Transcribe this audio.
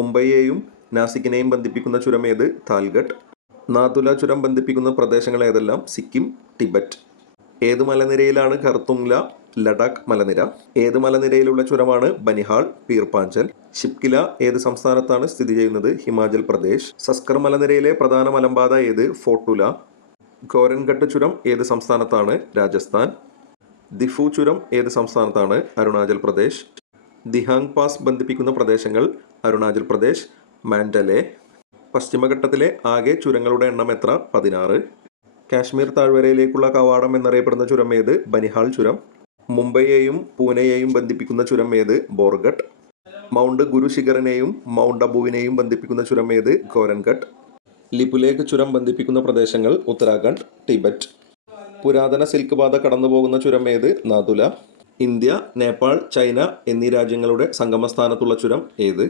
മുംബൈയെയും നാസിക്കിനെയും ബന്ധിപ്പിക്കുന്ന ചുരം ഏത്? താൽഗഡ്. നാതുല ചുരം ബന്ധിപ്പിക്കുന്ന പ്രദേശങ്ങൾ ഏതെല്ലാം? സിക്കിം, ടിബറ്റ്. ഏത് മലനിരയിലാണ് ഖർതുങ്ല? ലഡാക്ക് മലനിര. ഏത് മലനിരയിലുള്ള ചുരമാണ് ബനിഹാൾ, പീർപ്പാഞ്ചൽ? ഷിപ്കില ഏത് സംസ്ഥാനത്താണ് സ്ഥിതി ചെയ്യുന്നത്? ഹിമാചൽ പ്രദേശ്. സസ്കർ മലനിരയിലെ പ്രധാന മലമ്പാത ഏത്? ഫോട്ടുല. ഘോരൻഘട്ട് ചുരം ഏത് സംസ്ഥാനത്താണ്? രാജസ്ഥാൻ. ദിഫു ചുരം ഏത് സംസ്ഥാനത്താണ്? അരുണാചൽ പ്രദേശ്. ദിഹാങ് പാസ് ബന്ധിപ്പിക്കുന്ന പ്രദേശങ്ങൾ? അരുണാചൽ പ്രദേശ്, മാൻഡലെ. പശ്ചിമഘട്ടത്തിലെ ആകെ ചുരങ്ങളുടെ എണ്ണം എത്ര? 16. കാശ്മീർ താഴ്വരയിലേക്കുള്ള കവാടം എന്നറിയപ്പെടുന്ന ചുരം ഏത്? ബനിഹാൾ ചുരം. മുംബൈയെയും പൂനെയെയും ബന്ധിപ്പിക്കുന്ന ചുരം ഏത്? ബോർഗട്ട്. മൗണ്ട് ഗുരു ശിഖറിനെയും മൗണ്ട് അബുവിനെയും ബന്ധിപ്പിക്കുന്ന ചുരം ഏത്? ഘോരൻഘട്ട്. ലിപുലേഖ് ചുരം ബന്ധിപ്പിക്കുന്ന പ്രദേശങ്ങൾ? ഉത്തരാഖണ്ഡ്, ടിബറ്റ്. പുരാതന സിൽക്ക് പാത കടന്നുപോകുന്ന ചുരം ഏത്? നാതുല. ഇന്ത്യ, നേപ്പാൾ, ചൈന എന്നീ രാജ്യങ്ങളുടെ സംഗമസ്ഥാനത്തുള്ള ചുരം ഏത്?